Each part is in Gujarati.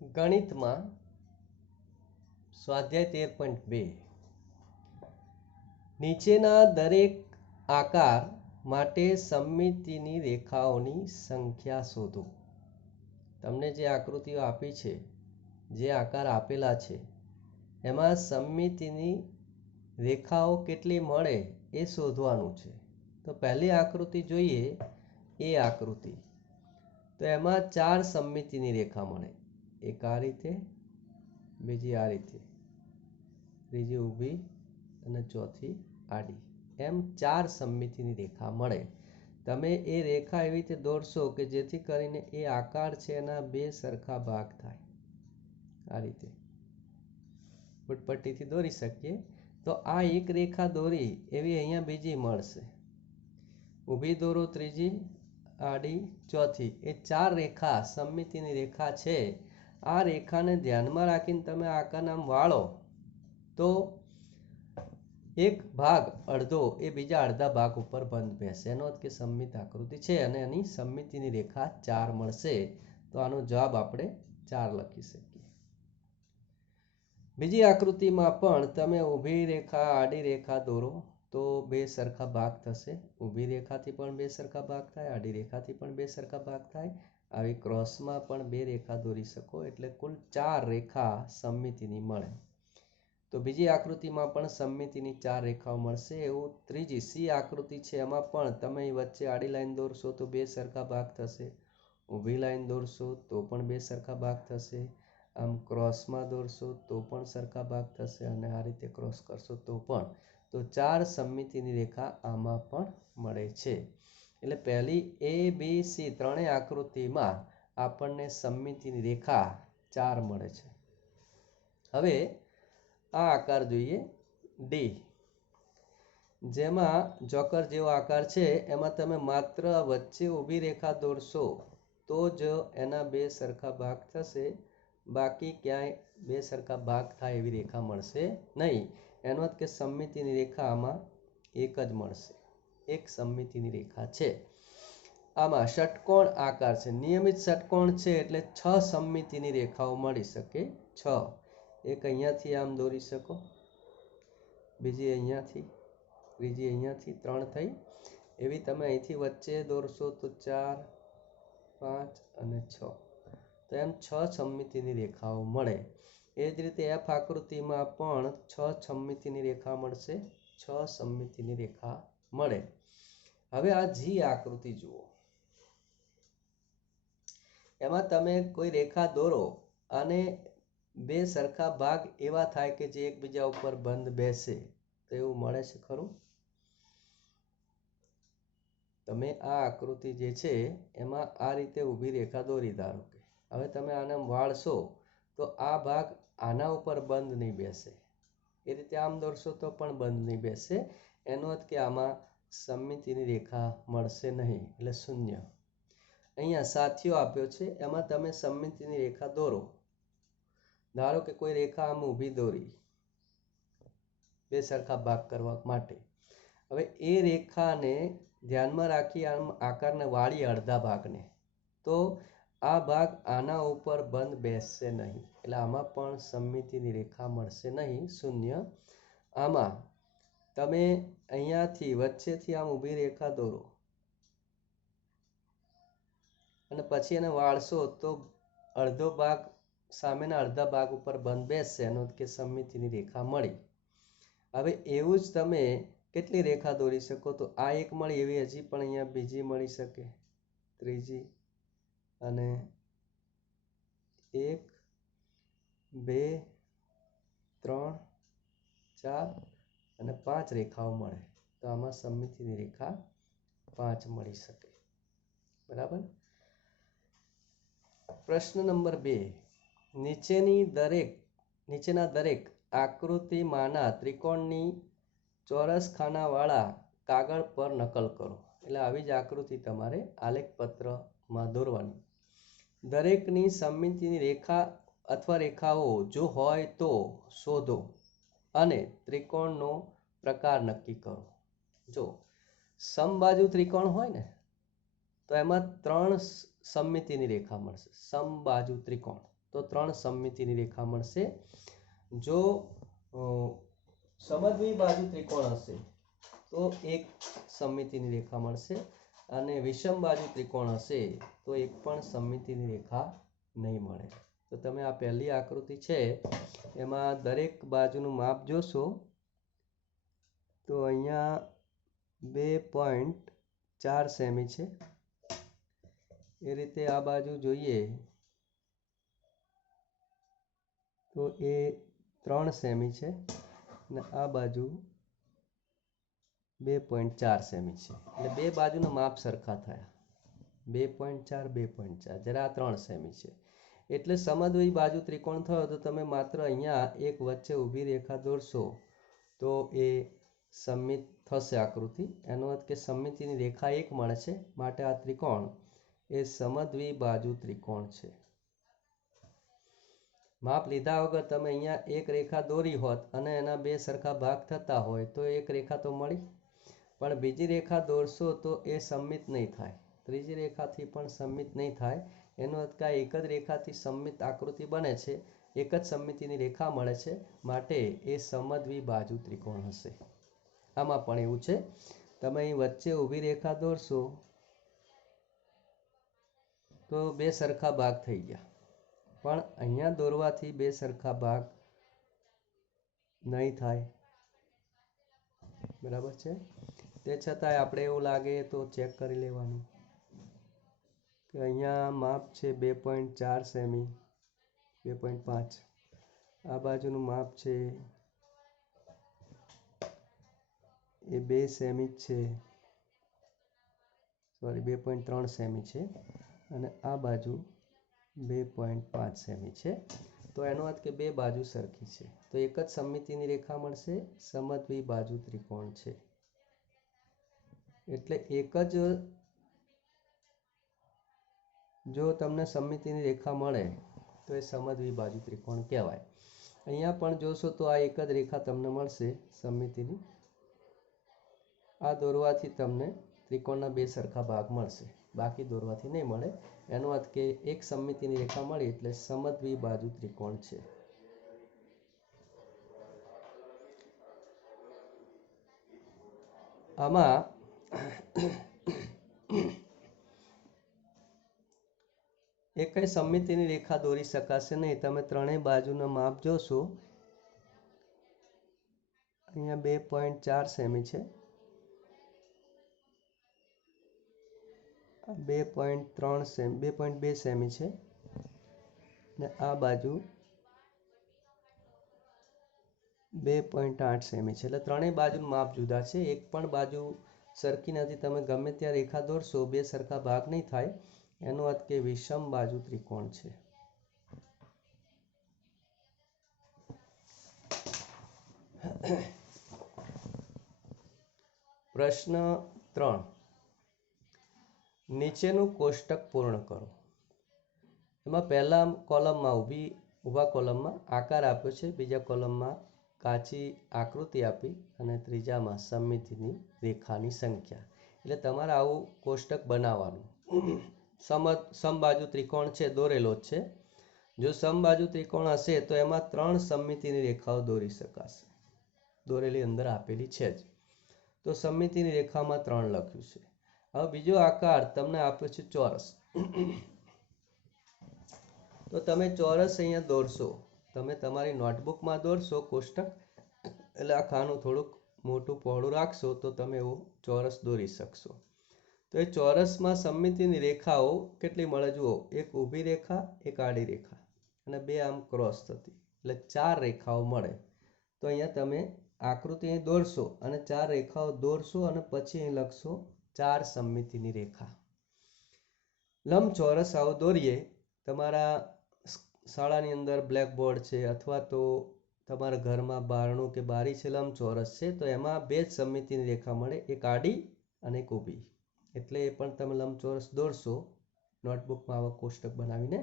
ગણિતમાં સ્વાધ્યાય 13.2 નીચેના દરેક આકાર માટે સમમિતિની રેખાઓની સંખ્યા શોધો. તમને જે આકૃતિઓ આપી છે, જે આકાર આપેલા છે, એમાં સમમિતિની રેખાઓ કેટલી મળે એ શોધવાનું છે. તો પહેલી આકૃતિ જોઈએ, એ આકૃતિ. તો એમાં 4 સમમિતિની રેખા મળે. એક આ રીતે, બીજી આ રીતે, ત્રીજી ઊભી અને ચોથી આડી. એમ 4 સમમિતિની રેખા મળે. તમે એ રેખા એવી રીતે દોરશો કે જેથી કરીને એ આકાર છે એના 2 સરખા ભાગ થાય. આ રીતે ફૂટપટ્ટીથી દોરી શકીએ. તો આ એક રેખા દોરી એવી અહીંયા બીજી મળશે. ઊભી દોરો ત્રીજી, આડી ચોથી. એ 4 રેખા સમમિતિની રેખા છે. આ રેખાને ધ્યાનમાં રાખીને તમે આકારને આમ વાળો તો એક ભાગ અડધો એ બીજા અડધા ભાગ ઉપર બંધ બેસે. એનો અર્થ કે સમમિત આકૃતિ છે અને એની સમમિતિની રેખા 4 મળશે. તો આનો જવાબ આપણે 4 લખી શકીએ. બીજી આકૃતિમાં પણ તમે ઊભી રેખા આડી રેખા દોરો તો 2 સરખા ભાગ થશે. ઊભી રેખાથી પણ 2 સરખા ભાગ થાય, આડી રેખાથી પણ 2 સરખા ભાગ થાય. આવી ક્રોસમાં પણ 2 રેખા દોરી શકો, એટલે કુલ 4 રેખા સમમિતિની મળે. તો બીજી આકૃતિમાં પણ સમમિતિની 4 રેખાઓ મળશે. એવું ત્રીજી સી આકૃતિ છે, એમાં પણ તમે વચ્ચે આડી લાઈન દોરશો તો 2 સરખા ભાગ થશે. ઊભી લાઈન દોરશો તો પણ 2 સરખા ભાગ થશે. આમ ક્રોસમાં દોરશો તો પણ સરખા ભાગ થશે અને આ રીતે ક્રોસ કરશો તો પણ. તો 4 સમમિતિની રેખા આમાં પણ મળે છે. એટલે પહેલી એ બી સી ત્રણેય આકૃતિમાં આપણને સમમિતિની રેખા 4 મળે છે. હવે આ આકાર જોઈએ, ડી. જેમાં જોકર જેવો આકાર છે. એમાં તમે માત્ર વચ્ચે ઊભી રેખા દોરશો તો જ એના 2 સરખા ભાગ થશે. બાકી ક્યાંય 2 સરખા ભાગ થાય એવી રેખા મળશે નહીં. એનો અર્થ કે સમમિતિની રેખા આમાં એક જ મળશે. એક સમમિતિની રેખા છે. આમાં ષટકોણ આકાર છે, નિયમિત ષટકોણ છે, એટલે 6 સમમિતિની રેખાઓ મળી શકે. 6. એક અહીંયાથી આમ દોરી શકો, બીજી અહીંયાથી, ત્રીજી અહીંયાથી, 3 થઈ. એવી તમે અહીંથી વચ્ચે દોરશો તો 4, 5 અને 6. તો એમ 6 સમમિતિની રેખાઓ મળે. એ જ રીતે એફ આકૃતિમાં પણ 6 સમમિતિની રેખા મળશે. 6 સમમિતિની રેખા મળે. હવે આ જી આકૃતિ જુઓ. એમાં તમે કોઈ રેખા દોરો અને 2 સરખા ભાગ એવા થાય કે જે એકબીજા ઉપર બંધ બેસે. તો એવું મળે છે ખરું? તમે આ આકૃતિ જે છે એમાં આ રીતે ઊભી રેખા દોરી, ધારો કે હવે તમે આને વાળશો તો આ ભાગ આના ઉપર બંધ નહીં બેસે. એ રીતે આમ દોરશો તો પણ બંધ નહીં બેસે. એનો અર્થ કે આમાં સમમિતિની રેખા મળશે નહીં, એટલે શૂન્ય. અહીંયા સાથીઓ આપ્યો છે, એમાં તમે સમમિતિની રેખા દોરો. ધારો કે કોઈ રેખા આમ ઊભી દોરી 2 સરખા ભાગ કરવા માટે. હવે એ રેખાને ધ્યાનમાં રાખી આમ આકારને વાળી અડધા ભાગને, તો આ ભાગ આના ઉપર બંધ બેસશે નહીં, એટલે આમાં પણ સમમિતિની રેખા મળશે નહીં, શૂન્ય. આમાં તમે અહીંયાથી વચ્ચેથી આમ ઊભી રેખા દોરો અને પછી એને વાળશો તો અડધો ભાગ સામેના અડધા ભાગ ઉપર બંધ બેસશે. એનો કે સમમિતિની રેખા મળી. હવે એવું જ તમે કેટલી રેખા દોરી શકો? તો આ એક મળી, એવી હજી પણ અહીંયા બીજી મળી શકે, ત્રીજી, અને 1, 2, 3, 4 અને 5 રેખાઓ મળે. તો આમાં સમમિતિની રેખા 5 મળી શકે. બરાબર. પ્રશ્ન નંબર 2. નીચેના દરેક આકૃતિમાંના ત્રિકોણની ચોરસ ખાનાવાળા કાગળ પર નકલ કરો. એટલે આવી જ આકૃતિ તમારે આલેખ પત્રમાં દોરવાની. દરેકની સમમિતિની રેખા અથવા રેખાઓ જો હોય તો શોધો અને ત્રિકોણનો પ્રકાર નક્કી કરો. જો સમબાજુ ત્રિકોણ હોય ને તો એમાં 3 સમમિતિની રેખા મળશે. સમબાજુ ત્રિકોણ તો 3 સમમિતિની રેખા મળશે. જો સમદ્વિ બાજુ ત્રિકોણ હશે તો 1 સમમિતિની રેખા મળશે અને વિષમ બાજુ ત્રિકોણ હશે તો એક પણ સમમિતિની રેખા નહીં મળે. તો તમે આ પહેલી આકૃતિ છે એમાં દરેક બાજુનું માપ જોશો તો અહીંયા 2.4 સેમી છે. એ રીતે આ બાજુ જોઈએ તો એ 3 સેમી છે અને આ બાજુ 2.4 સેમી છે. એટલે બે બાજુના માપ સરખા થયા. 2.4 2.4 જ્યારે આ 3 સેમી છે. એટલે સમદ્વિ બાજુ ત્રિકોણ થયો તો તમે માત્ર અહીંયા એક વચ્ચે ઊભી રેખા દોરશો તો એ સમમિત થશે આકૃતિ. એનો અર્થ કે સમમિતિની રેખા એક મળે છે, માટે આ ત્રિકોણ એ સમદ્વિ બાજુ ત્રિકોણ છે. માપ લીધા વગર તમે અહીંયા એક રેખા દોરી હોત અને એના બે સરખા ભાગ થતા હોય તો એક રેખા તો મળી, પણ બીજી રેખા દોરશો તો એ સમમિત નહીં થાય, ત્રીજી રેખાથી પણ સમમિત નહીં થાય. એનો અર્થ કે એક જ રેખાથી સમમિત આકૃતિ બને છે, એક જ સમમિતિની રેખા મળે છે, માટે એ સમદ્વિ બાજુ ત્રિકોણ હશે. આમાં પણ એવું છે, તમે અહીં વચ્ચે ઊભી રેખા દોરશો તો બે સરખા ભાગ થઈ ગયા, પણ અહીંયા દોરવાથી બે સરખા ભાગ નહીં થાય. બરાબર છે. તે છતાંય આપણે એવું લાગે તો ચેક કરી લેવાનું કે અહીંયા માપ છે 2.4 સેમી, 2.5. આ બાજુનું માપ છે એ 2 સેમી છે, સોરી 2.3 સેમી છે અને આ બાજુ 2.5 સેમી છે. તો એનો અર્થ કે બે બાજુ સરખી છે, તો એક જ સમમિતિની રેખા મળશે. સમદ્વિ બાજુ ત્રિકોણ છે એટલે એક જ, જો તમને સમમિતિની રેખા મળે તો એ સમદ્વિ બાજુ ત્રિકોણ કહેવાય. અહીંયા પણ જોશો તો આ એક જ રેખા તમને મળશે સમમિતિની. આ દોરવાથી તમને ત્રિકોણના બે સરખા ભાગ મળશે, બાકી દોરવાથી નહીં મળે. એનો અર્થ કે એક સમમિતિની રેખા મળી એટલે સમદ્વિ બાજુ ત્રિકોણ છે. આમાં એક કઈ સમમિતિની રેખા દોરી શકાશે નહીં. તમે ત્રણેય બાજુના માપ જોશો, અહીંયા 2.4 સેમી છે, 2.3 સેમી, 2.2 સેમી છે અને આ બાજુ 2.8 સેમી છે. એટલે ત્રણેય બાજુનું માપ જુદા છે, એક પણ બાજુ સરખી નથી. તમે ગમે ત્યાં રેખા દોરશો બે સરખા ભાગ નહીં થાય. એનો અર્થ કે વિષમ બાજુ ત્રિકોણ છે. પ્રશ્ન 3, નીચેનું કોષ્ટક પૂર્ણ કરો. એમાં પહેલા કોલમમાં ઊભા કોલમમાં આકાર આપ્યો છે, બીજા કોલમમાં કાચી આકૃતિ આપી અને ત્રીજામાં સમમિતિની રેખાની સંખ્યા. એટલે તમારે આવું કોષ્ટક બનાવવાનું. સમબાજુ ત્રિકોણ છે, દોરેલો જ છે. જો સમબાજુ ત્રિકોણ હશે તો એમાં 3 સમમિતિની રેખાઓ દોરી શકાશે, દોરેલી અંદર આપેલી છે જ. તો સમમિતિની રેખામાં 3 લખ્યું છે. હવે બીજો આકાર તમને આપ્યો છે ચોરસ. તો તમે ચોરસ અહીંયા દોરશો, તમે તમારી નોટબુકમાં દોરશો કોષ્ટક, એટલે આ ખાનું થોડુંક મોટું પહોળું રાખશો તો તમે એવું ચોરસ દોરી શકશો. તો એ ચોરસમાં સમમિતિની રેખાઓ કેટલી મળે જુઓ, એક ઊભી રેખા, એક આડી રેખા અને બે આમ ક્રોસ થતી, એટલે 4 રેખાઓ મળે. તો અહીંયા તમે આકૃતિ અહીં દોરશો અને 4 રેખાઓ દોરશો અને પછી અહીં લખશો 4 સમમિતિની રેખા. લંબચોરસ આવો દોરીએ. તમારા શાળાની અંદર બ્લેકબોર્ડ છે અથવા તો તમારા ઘરમાં બારણું કે બારી છે, લંબચોરસ છે, તો એમાં બે જ સમમિતિની રેખા મળે, એક આડી અને એક ઊભી. એટલે એ પણ તમે લંબચોરસ દોરશો નોટબુકમાં આવા કોષ્ટક બનાવીને,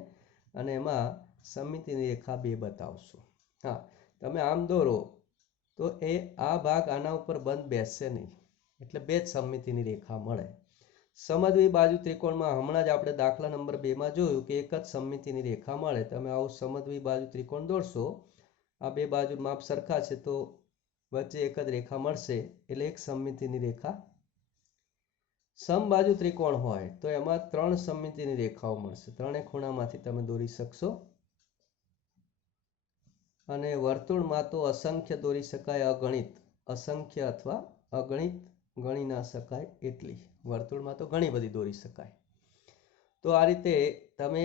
અને એમાં સમમિતિની રેખા બે બતાવશો. હા, તમે આમ દોરો તો એ આ ભાગ આના ઉપર બંધ બેસશે નહીં, એટલે બે જ સમમિતિની રેખા મળે. સમદ્વિ બાજુ ત્રિકોણમાં હમણાં જ આપણે દાખલા નંબર 2 માં જોયું કે એક જ સમમિતિની રેખા મળે. તમે આવું સમદ્વિ બાજુ ત્રિકોણ દોરશો, આ બે બાજુ માપ સરખા છે તો વચ્ચે એક જ રેખા મળશે એટલે એક સમમિતિની રેખા. સમબાજુ ત્રિકોણ હોય તો એમાં ત્રણ સમમિતિની રેખાઓ મળશે. ત્રણેય ખૂણામાંથી તમે દોરી શકશો. અને વર્તુળમાં તો અસંખ્ય દોરી શકાય, અગણિત. અસંખ્ય અથવા અગણિત ગણી ના શકાય એટલી. વર્તુળમાં તો ઘણી બધી દોરી શકાય. તો આ રીતે તમે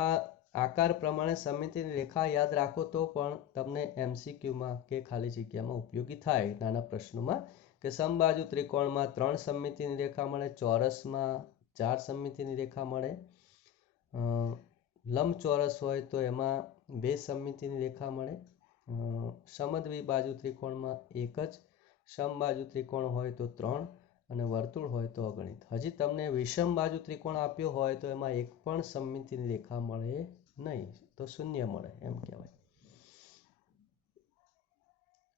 આ આકાર પ્રમાણે સમમિતિની રેખા યાદ રાખો તો પણ તમને MCQમાં કે ખાલી જગ્યામાં ઉપયોગી થાય નાના પ્રશ્નોમાં, કે સમબાજુ ત્રિકોણમાં 3 સમમિતિની રેખા મળે, ચોરસમાં 4 સમમિતિની રેખા મળે, લંબચોરસ હોય તો એમાં 2 સમમિતિની રેખા મળે, સમદ્વિ બાજુ ત્રિકોણમાં એક જ, સમબાજુ ત્રિકોણ હોય તો 3 અને વર્તુળ હોય તો અગણિત. હજી તમને વિષમ બાજુ ત્રિકોણ આપ્યો હોય તો એમાં એક પણ સમમિતિની રેખા મળે નહીં, તો શૂન્ય મળે એમ કહેવાય.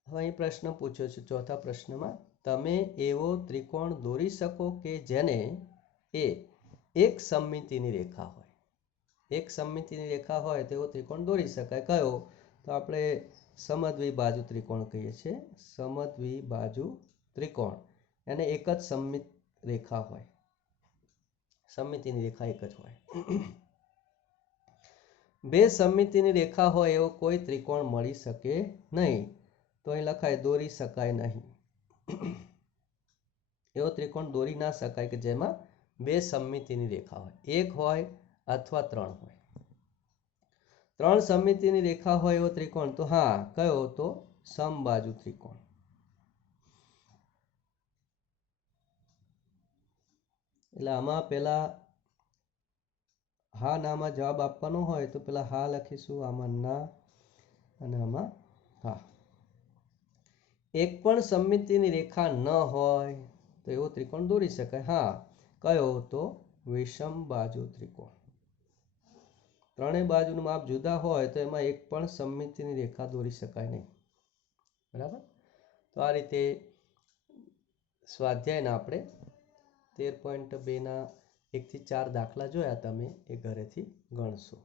હવે અહીં પ્રશ્ન પૂછ્યો છે ચોથા પ્રશ્નમાં, તમે એવો ત્રિકોણ દોરી શકો કે જેને એક સમમિતિની રેખા હોય. એક સમમિતિની રેખા હોય તેવો ત્રિકોણ દોરી શકાય. કયો? તો આપણે સમદ્વિ બાજુ ત્રિકોણ કહીએ છીએ. સમદ્વિ બાજુ ત્રિકોણ એને એક જ સમમિત રેખા હોય, સમમિતિની રેખા એક જ હોય. બે સમમિતિની રેખા હોય એવો કોઈ ત્રિકોણ મળી શકે નહીં. તો અહીં લખાય દોરી શકાય નહીં. એવો ત્રિકોણ દોરી ના શકાય કે જેમાં બે સમમિતિની રેખા હોય, એક હોય અથવા 3 હોય. 3 સમમિતિની રેખા હોય એવો ત્રિકોણ તો હા, કયો? તો સમબાજુ ત્રિકોણ. એટલે આમાં પેલા હા નામાં જવાબ આપવાનો હોય તો પેલા હા લખીશું, આમાં ના અને આમાં હા. એક પણ સમમિતિની રેખા ન હોય તો એવો ત્રિકોણ દોરી શકાય. હા, કયો? તો વિષમ બાજુ ત્રિકોણ. ત્રણેય બાજુનું માપ જુદા હોય તો એમાં એક પણ સમમિતિની રેખા દોરી શકાય નહીં. બરાબર? તો આ રીતે સ્વાધ્યાયના આપણે 13.2 ના 1 થી 4 દાખલા જોયા, તમે એ ઘરેથી ગણશો.